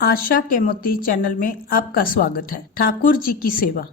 आशा के मोती चैनल में आपका स्वागत है। ठाकुर जी की सेवा।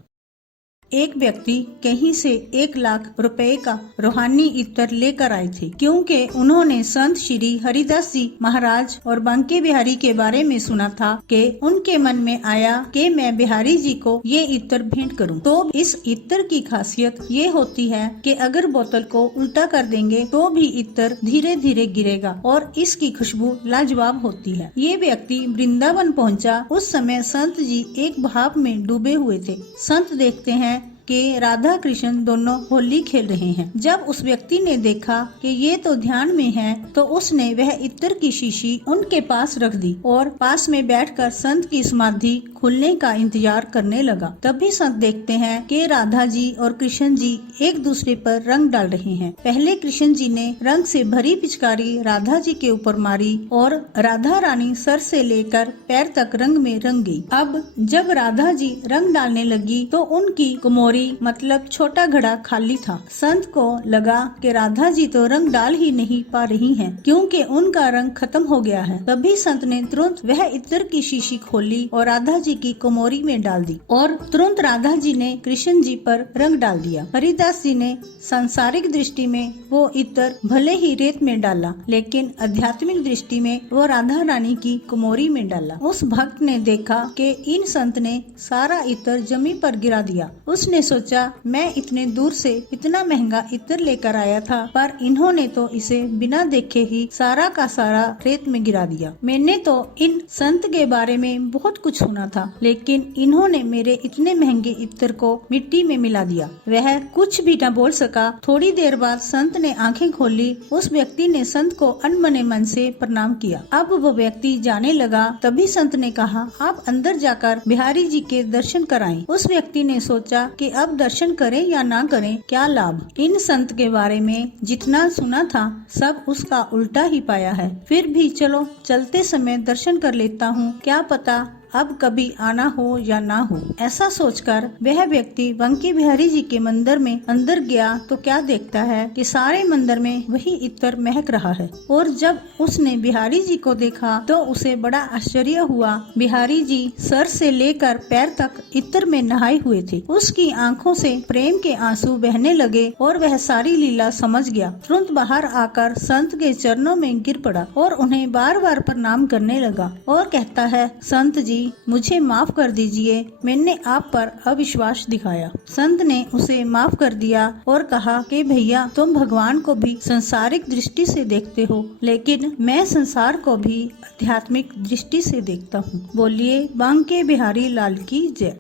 एक व्यक्ति कहीं से 1 लाख रुपए का रूहानी इत्र लेकर आए थे, क्योंकि उन्होंने संत श्री हरिदास जी महाराज और बांके बिहारी के बारे में सुना था कि उनके मन में आया कि मैं बिहारी जी को ये इत्र भेंट करूं। तो इस इत्र की खासियत ये होती है कि अगर बोतल को उल्टा कर देंगे तो भी इत्र धीरे धीरे गिरेगा और इसकी खुशबू लाजवाब होती है। ये व्यक्ति वृंदावन पहुंचा। उस समय संत जी एक भाव में डूबे हुए थे। संत देखते हैं कि राधा कृष्ण दोनों होली खेल रहे हैं। जब उस व्यक्ति ने देखा कि ये तो ध्यान में है, तो उसने वह इत्र की शीशी उनके पास रख दी और पास में बैठकर संत की समाधि खुलने का इंतजार करने लगा। तभी संत देखते हैं कि राधा जी और कृष्ण जी एक दूसरे पर रंग डाल रहे हैं। पहले कृष्ण जी ने रंग से भरी पिचकारी राधा जी के ऊपर मारी और राधा रानी सर से लेकर पैर तक रंग में रंग गई। अब जब राधा जी रंग डालने लगी तो उनकी कुमोरी मतलब छोटा घड़ा खाली था। संत को लगा कि राधा जी तो रंग डाल ही नहीं पा रही हैं, क्योंकि उनका रंग खत्म हो गया है। तभी संत ने तुरंत वह इत्र की शीशी खोली और राधा जी की कुमोरी में डाल दी और तुरंत राधा जी ने कृष्ण जी पर रंग डाल दिया। हरिदास जी ने सांसारिक दृष्टि में वो इत्र भले ही रेत में डाला, लेकिन आध्यात्मिक दृष्टि में वो राधा रानी की कुमोरी में डाला। उस भक्त ने देखा कि इन संत ने सारा इत्र जमीन पर गिरा दिया। उसने सोचा, मैं इतने दूर से इतना महंगा इत्र लेकर आया था, पर इन्होंने तो इसे बिना देखे ही सारा का सारा रेत में गिरा दिया। मैंने तो इन संत के बारे में बहुत कुछ सुना था, लेकिन इन्होंने मेरे इतने महंगे इत्र को मिट्टी में मिला दिया। वह कुछ भी न बोल सका। थोड़ी देर बाद संत ने आंखें खोली। उस व्यक्ति ने संत को अनमने मन से प्रणाम किया। अब वो व्यक्ति जाने लगा। तभी संत ने कहा, आप अंदर जाकर बिहारी जी के दर्शन कराएं। उस व्यक्ति ने सोचा कि अब दर्शन करें या ना करें, क्या लाभ। इन संत के बारे में जितना सुना था सब उसका उल्टा ही पाया है। फिर भी चलो चलते समय दर्शन कर लेता हूँ, क्या पता अब कभी आना हो या ना हो। ऐसा सोचकर वह व्यक्ति बांके बिहारी जी के मंदिर में अंदर गया तो क्या देखता है कि सारे मंदिर में वही इत्र महक रहा है। और जब उसने बिहारी जी को देखा तो उसे बड़ा आश्चर्य हुआ। बिहारी जी सर से लेकर पैर तक इत्र में नहाए हुए थे। उसकी आंखों से प्रेम के आंसू बहने लगे और वह सारी लीला समझ गया। तुरंत बाहर आकर संत के चरणों में गिर पड़ा और उन्हें बार बार प्रणाम करने लगा और कहता है, संत जी मुझे माफ कर दीजिए, मैंने आप पर अविश्वास दिखाया। संत ने उसे माफ कर दिया और कहा कि भैया, तुम भगवान को भी संसारिक दृष्टि से देखते हो, लेकिन मैं संसार को भी आध्यात्मिक दृष्टि से देखता हूँ। बोलिए बांके बिहारी लाल की जय।